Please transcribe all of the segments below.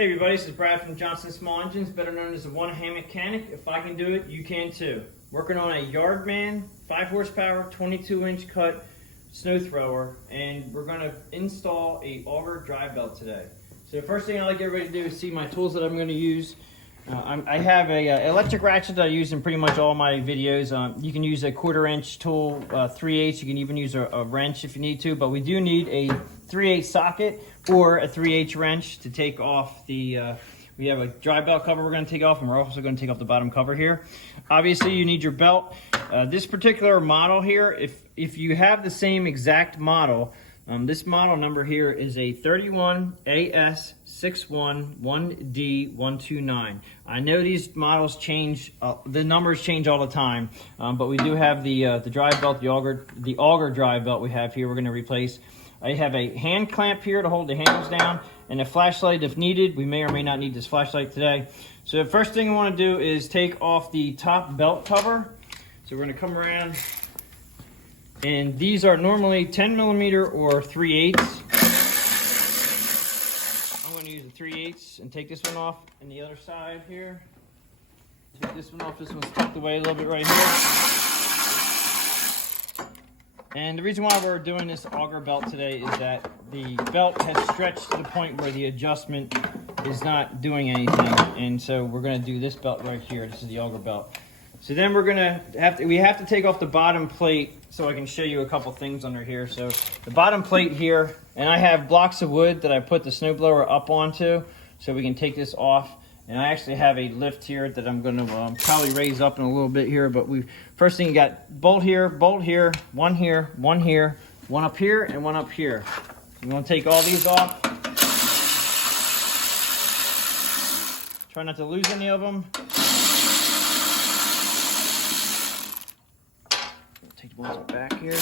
Hey everybody, this is Brad from Johnson Small Engines, better known as the One Hand Mechanic. If I can do it, you can too. Working on a Yardman 5 horsepower, 22-inch cut snow thrower, and we're going to install a Auger drive belt today. So the first thing I'd like everybody to do is see my tools that I'm going to use. I have a electric ratchet that I use in pretty much all my videos. You can use a 1/4-inch tool, 3/8. You can even use a wrench if you need to, but we do need a 3/8 socket or a 3/8 wrench to take off the, we have a drive belt cover we're going to take off, and we're also going to take off the bottom cover here. Obviously you need your belt. This particular model here, if you have the same exact model, this model number here is a 31AS611D129. I know these models change, the numbers change all the time, but we do have the drive belt, the Auger drive belt we have here we're going to replace. I have a hand clamp here to hold the handles down, and a flashlight if needed. We may or may not need this flashlight today. So the first thing I want to do is take off the top belt cover. So we're going to come around, and these are normally 10mm or 3/8. I'm going to use a 3/8 and take this one off, and the other side here. Take this one off. This one's tucked away a little bit right here. And the reason why we're doing this Auger belt today is that the belt has stretched to the point where the adjustment is not doing anything. And so we're going to do this belt right here. This is the Auger belt. So then we're going to we have to take off the bottom plate so I can show you a couple things under here. So the bottom plate here, and I have blocks of wood that I put the snowblower up onto so we can take this off. And I actually have a lift here that I'm going to probably raise up in a little bit here. But first thing, you got bolt here, one here, one here, one up here, and one up here. You want to take all these off. Try not to lose any of them. Take the ones up back here.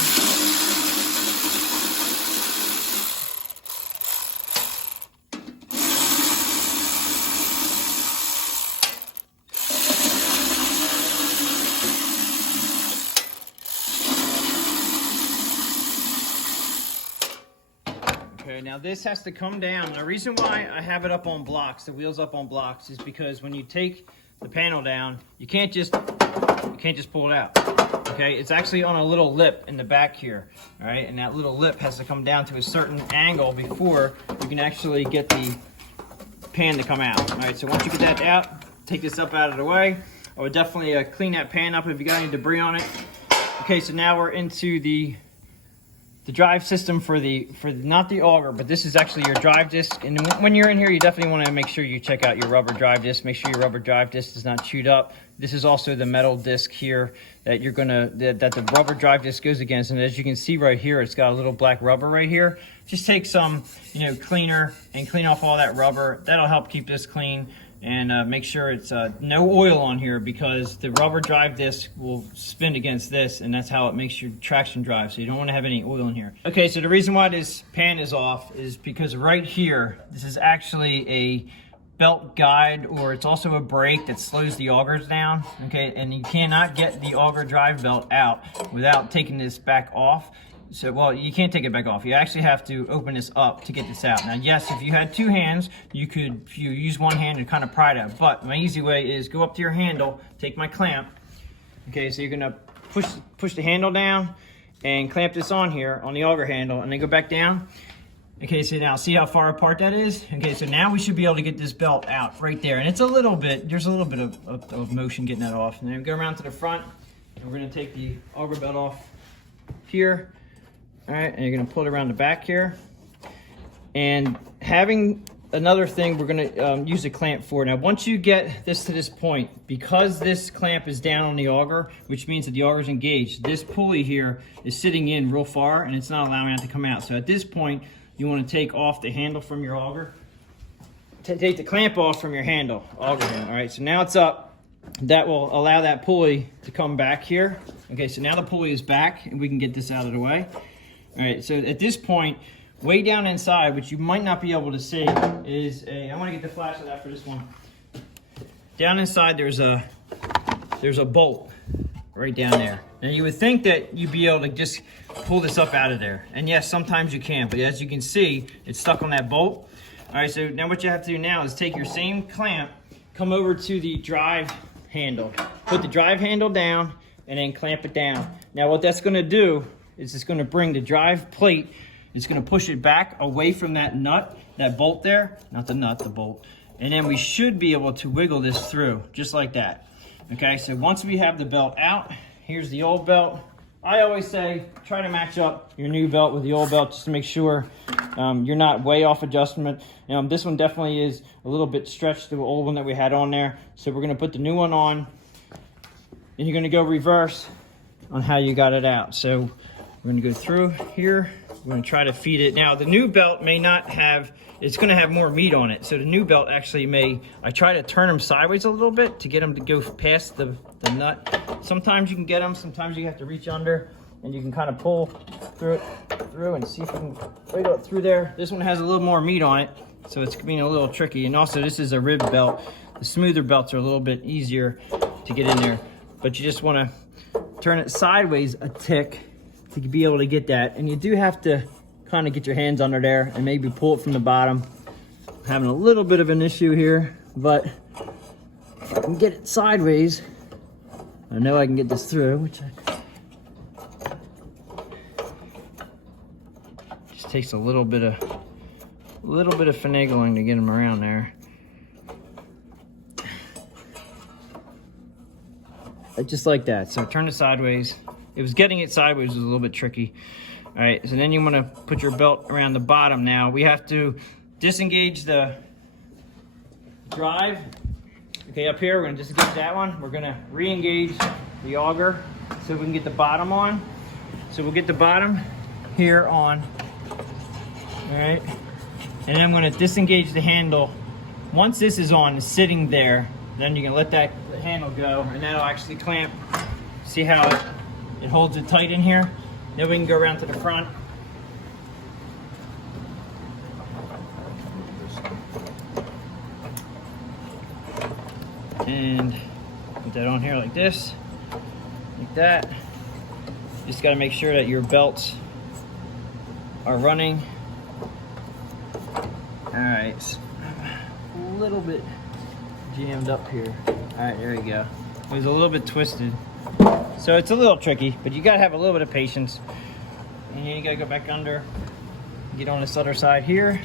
Okay, now this has to come down. The reason why I have it up on blocks, the wheels up on blocks, is because when you take the panel down, you can't just pull it out. Okay, it's actually on a little lip in the back here. All right, and that little lip has to come down to a certain angle before you can actually get the pan to come out. All right, so once you get that out, take this up out of the way. I would definitely clean that pan up if you got any debris on it. Okay, so now we're into the drive system for not the Auger, but this is actually your drive disc. And when you're in here, you definitely want to make sure you check out your rubber drive disc. Make sure your rubber drive disc is not chewed up. This is also the metal disc here that that the rubber drive disc goes against. And as you can see right here, it's got a little black rubber right here. Just take some, cleaner and clean off all that rubber. That'll help keep this clean. And make sure it's no oil on here, because the rubber drive disc will spin against this, and that's how it makes your traction drive. So you don't want to have any oil in here. Okay, so the reason why this pan is off is because right here, this is actually a belt guide, or it's also a brake that slows the augers down. Okay, and you cannot get the Auger drive belt out without taking this back off. So, well, you can't take it back off. You actually have to open this up to get this out. Now, yes, if you had two hands, you use one hand and kind of pry it out. But my easy way is go up to your handle, take my clamp. Okay, so you're gonna push the handle down and clamp this on here on the Auger handle, and then go back down. Okay, so now see how far apart that is? Okay, so now we should be able to get this belt out right there. And it's there's a little bit of motion getting that off. And then we go around to the front, and we're gonna take the Auger belt off here. All right, and you're gonna pull it around the back here. And having another thing we're gonna use a clamp for. Now, once you get this to this point, because this clamp is down on the Auger, which means that the Auger's engaged, this pulley here is sitting in real far, and it's not allowing it to come out. So at this point, you wanna take off the handle from your Auger. Take the clamp off from your handle, Auger handle. All right, so now it's up. That will allow that pulley to come back here. Okay, so now the pulley is back, and we can get this out of the way. All right, so at this point, way down inside, which you might not be able to see, is I want to get the flashlight out for this one. Down inside, there's a bolt right down there. And you would think that you'd be able to just pull this up out of there. And yes, sometimes you can, but as you can see, it's stuck on that bolt. All right, so now what you have to do now is take your same clamp, come over to the drive handle, put the drive handle down, and then clamp it down. Now what that's gonna do is it's gonna bring the drive plate, it's gonna push it back away from that nut, that bolt there, not the nut, the bolt. And then we should be able to wiggle this through, just like that. Okay, so once we have the belt out, here's the old belt. I always say, try to match up your new belt with the old belt just to make sure you're not way off adjustment. This one definitely is a little bit stretched to the old one that we had on there. So we're gonna put the new one on, and you're gonna go reverse on how you got it out. So we're gonna go through here. We're gonna try to feed it. Now the new belt may not have, it's gonna have more meat on it. So the new belt actually may, I try to turn them sideways a little bit to get them to go past the nut. Sometimes you can get them, sometimes you have to reach under and you can kind of pull through and see if you can wiggle it through there. This one has a little more meat on it, so it's being a little tricky. And also this is a rib belt. The smoother belts are a little bit easier to get in there, but you just wanna turn it sideways a tick to be able to get that. And you do have to kind of get your hands under there and maybe pull it from the bottom. I'm having a little bit of an issue here, but if I can get it sideways, I know I can get this through, which just takes a little bit of finagling to get them around there. Just like that. So turn it sideways. It was getting it sideways was a little bit tricky. All right, so then you want to put your belt around the bottom. Now we have to disengage the drive. Okay, up here we're going to disengage that one. We're going to re-engage the auger so we can get the bottom on. So we'll get the bottom here on. All right, and then I'm going to disengage the handle. Once this is on, sitting there, then you can let that handle go, and that'll actually clamp. See how it holds it tight in here? Then we can go around to the front. And put that on here like this, like that. Just gotta make sure that your belts are running. All right, so a little bit jammed up here. All right, there you go. It was a little bit twisted. So it's a little tricky, but you gotta have a little bit of patience. And then you gotta go back under, get on this other side here.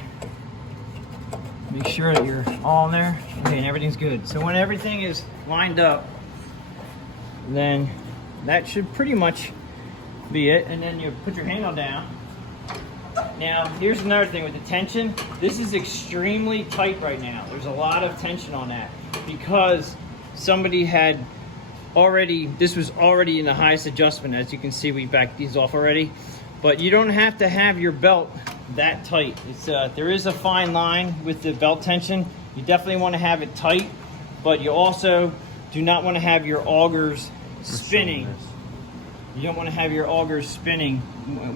Make sure that you're all in there. Okay, and everything's good. So when everything is lined up, then that should pretty much be it. And then you put your handle down. Now, here's another thing with the tension. This is extremely tight right now. There's a lot of tension on that because somebody had already, this was already in the highest adjustment. As you can see, we backed these off already. But you don't have to have your belt that tight. It's there is a fine line with the belt tension. You definitely want to have it tight, but you also do not want to have your augers spinning. You don't want to have your augers spinning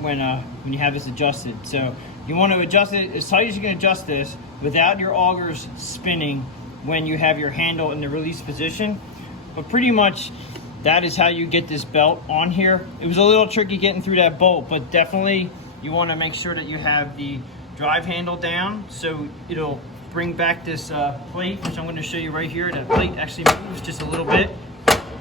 when you have this adjusted. So you want to adjust it as tight as you can adjust this without your augers spinning when you have your handle in the release position. But pretty much that is how you get this belt on here. It was a little tricky getting through that bolt, but definitely you want to make sure that you have the drive handle down so it'll bring back this plate, which I'm going to show you right here. That plate actually moves just a little bit,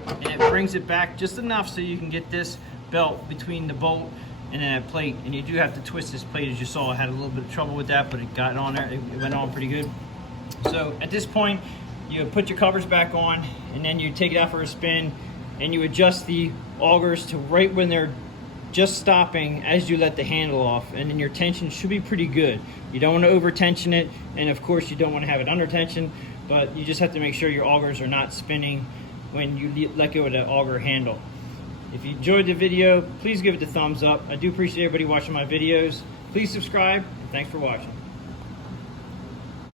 and it brings it back just enough so you can get this belt between the bolt and then that plate. And you do have to twist this plate, as you saw. I had a little bit of trouble with that, but it got on there. It went on pretty good. So at this point, you put your covers back on, and then you take it out for a spin, and you adjust the augers to right when they're just stopping as you let the handle off, and then your tension should be pretty good. You don't want to over tension it, and of course you don't want to have it under tension, but you just have to make sure your augers are not spinning when you let go of the auger handle. If you enjoyed the video, please give it a thumbs up. I do appreciate everybody watching my videos. Please subscribe, and thanks for watching.